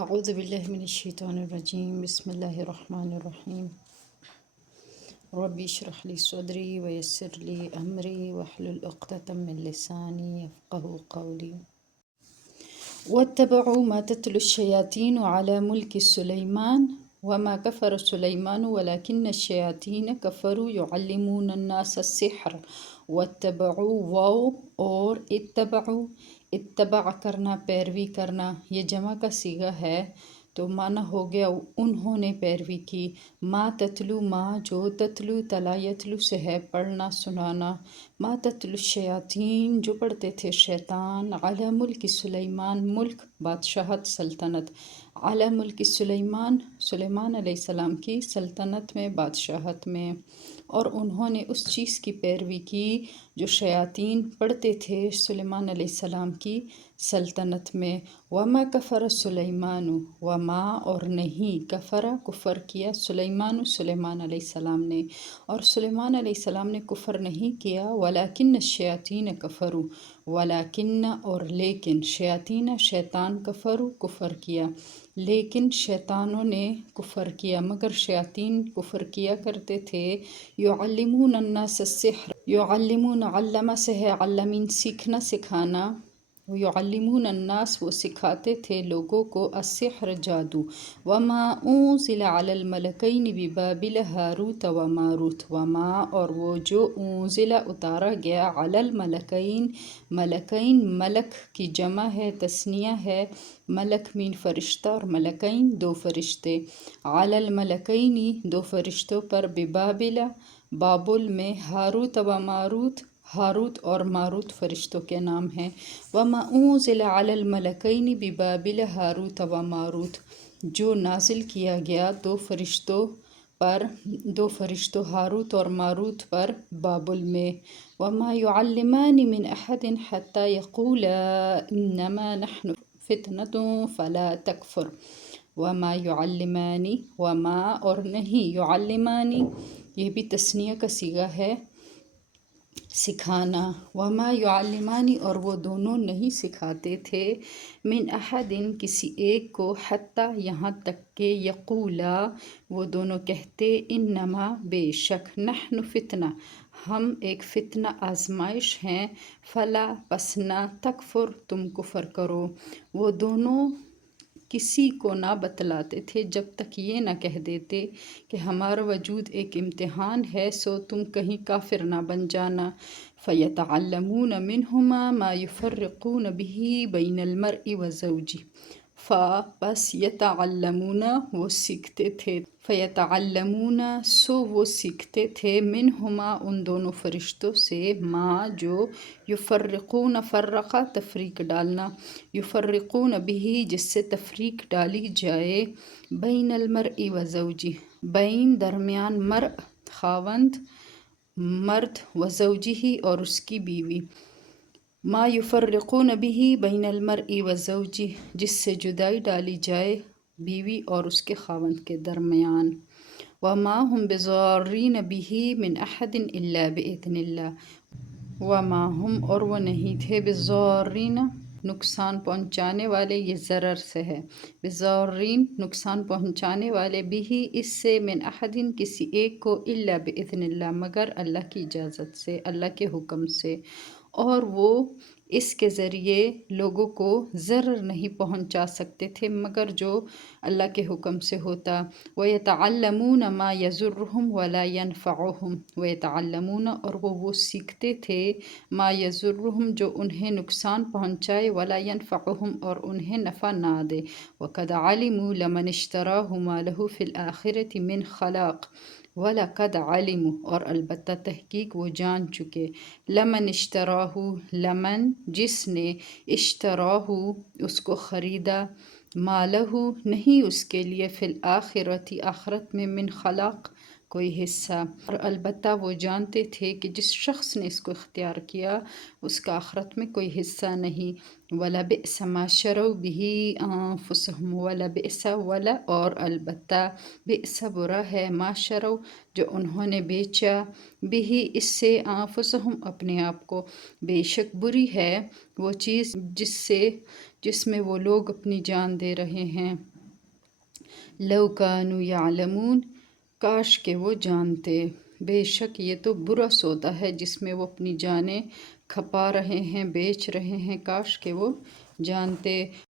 اعوذ باللہ من الشیطان الرجیم، بسم اللہ الرحمن الرحیم۔ رب اشرح لی صدری ویسر لی امری واحلل عقدۃ من لسانی یفقهوا قولی۔ واتبعوا ما تتلو الشیاطین علی ملک سلیمان وما کفر سلیمان ولکن الشیاطین کفروا یعلمون الناس السحر۔ واتبعوا واو اور اتبعوا، اتباع کرنا، پیروی کرنا، یہ جمع کا صیغہ ہے تو معنی ہو گیا انہوں نے پیروی کی۔ ما تتلو، ما جو، تتلو تلا یتلو سے ہے پڑھنا سنانا، ما تتلو الشیاطین جو پڑھتے تھے شیطان، علی ملک سلیمان ملک بادشاہت سلطنت، علی ملک سلیمان سلیمان علیہ السلام کی سلطنت میں بادشاہت میں، اور انہوں نے اس چیز کی پیروی کی جو شیاطین پڑھتے تھے سلیمان علیہ السلام کی سلطنت میں۔ وما کفر سلیمان، وما اور نہیں، کفر کفر کیا، سلیمان سلیمان علیہ السلام نے، اور سلیمان علیہ السلام نے کفر نہیں کیا، ولیکن الشیاطین کفروا، ولیکن اور لیکن، شیاطین شیطان کفروا کفر کیا، لیکن شیطانوں نے کفر کیا، مگر شیاطین کفر کیا کرتے تھے۔ یعلمون الناس السحر، یعلمون علم سے ہے علمین سیکھنا سکھانا، یعلمون الناس وہ سکھاتے تھے لوگوں کو السحر جادو۔ وما انزل علی الملکین ببابل ہاروت و ماروت، وما اور وہ جو انزل اتارا گیا علی الملکین، ملکین ملک کی جمع ہے تثنیہ ہے، ملک مین فرشتہ اور ملکین دو فرشتے، علی الملکین دو فرشتوں پر، ببابل بابل میں، ہاروت و ماروت ہاروت اور ماروت فرشتوں کے نام ہیں۔ وما انزل علی الملکین ببابل ہاروت و ماروت، جو نازل کیا گیا دو فرشتوں پر، دو فرشتوں ہاروت اور ماروت پر بابل میں۔ وما يعلمان من احد حتى يقولا انما نحن فتنة فلا تکفر۔ وما يعلمان، وما اور نہیں، يعلمان یہ بھی تثنیہ کا صیغہ ہے سکھانا، وما يعلمان اور وہ دونوں نہیں سکھاتے تھے، من احد کسی ایک کو، حتیٰ یہاں تک کہ، یقولا وہ دونوں کہتے، انما بے شک، نحن فتنہ ہم ایک فتنہ آزمائش ہیں، فلا پس نہ، تکفر تم کفر کرو۔ وہ دونوں کسی کو نہ بتلاتے تھے جب تک یہ نہ کہہ دیتے کہ ہمارا وجود ایک امتحان ہے، سو تم کہیں کافر نہ بن جانا۔ فَيَتَعَلَّمُونَ مِنْهُمَا مَا يُفَرِّقُونَ بِهِ بَيْنَ الْمَرْءِ وَزَوْجِهِ، پس یتعلمون وہ سیکھتے تھے، فیتعلمون سو وہ سیکھتے تھے، منہما ان دونوں فرشتوں سے، ما جو، یفرقون فرقہ تفریق ڈالنا، یفرقون بھی جس سے تفریق ڈالی جائے، بین المرء وزوجہ بین درمیان، مرء خاوند مرد، وزوجہ اور اس کی بیوی، ما یفرقون بھی بین المرء وزوجہ جس سے جدائی ڈالی جائے بیوی اور اس کے خاوند کے درمیان۔ وما ہم بضارین بہ من احد الا باذن اللہ، وما ہم اور وہ نہیں تھے، بضارین نقصان پہنچانے والے، یہ ضرر سے ہے، بضارین نقصان پہنچانے والے، بھی اس سے، من احد کسی ایک کو، الا باذن اللہ مگر اللہ کی اجازت سے، اللہ کے حکم سے، اور وہ اس کے ذریعے لوگوں کو ضرر نہیں پہنچا سکتے تھے مگر جو اللہ کے حکم سے ہوتا۔ وَيَتَعَلَّمُونَ مَا يَضُرُّهُمْ وَلَا يَنفَعُهُمْ، وَيَتَعَلَّمُونَ اور وہ سیکھتے تھے، ما يَضُرُّهُمْ جو انہیں نقصان پہنچائے، وَلَا يَنفَعُهُمْ اور انہیں نفع نہ دے، وَقَدْ عَلِمُوا لَمَنِ اشْتَرَاهُ مَا لَهُ فِي الْآخِرَةِ مِنْ خَلَاقٍ، وَلَقَدْ عَلِمُوا اور البتہ تحقیق وہ جان چکے، لمن اشتراہ لمن جس نے، اشتراہ اس کو خریدا، مالہ نہیں اس کے لیے، فی الآخرۃ آخرت میں، من خلاق کوئی حصہ، اور البتہ وہ جانتے تھے کہ جس شخص نے اس کو اختیار کیا اس کا آخرت میں کوئی حصہ نہیں۔ وَلَبِئْسَ مَا شَرَوْا بِهِ أَنفُسَهُمْ، وَلَبِئْسَ ولا اور البتہ، بئس برا ہے، ما شروا جو انہوں نے بیچا، بھی اس سے، انفسہم اپنے آپ کو، بے شک بری ہے وہ چیز جس میں وہ لوگ اپنی جان دے رہے ہیں۔ لو کانوا یعلمون، کاش کہ وہ جانتے۔ بے شک یہ تو برا سودا ہے جس میں وہ اپنی جانیں کھپا رہے ہیں، بیچ رہے ہیں، کاش کہ وہ جانتے۔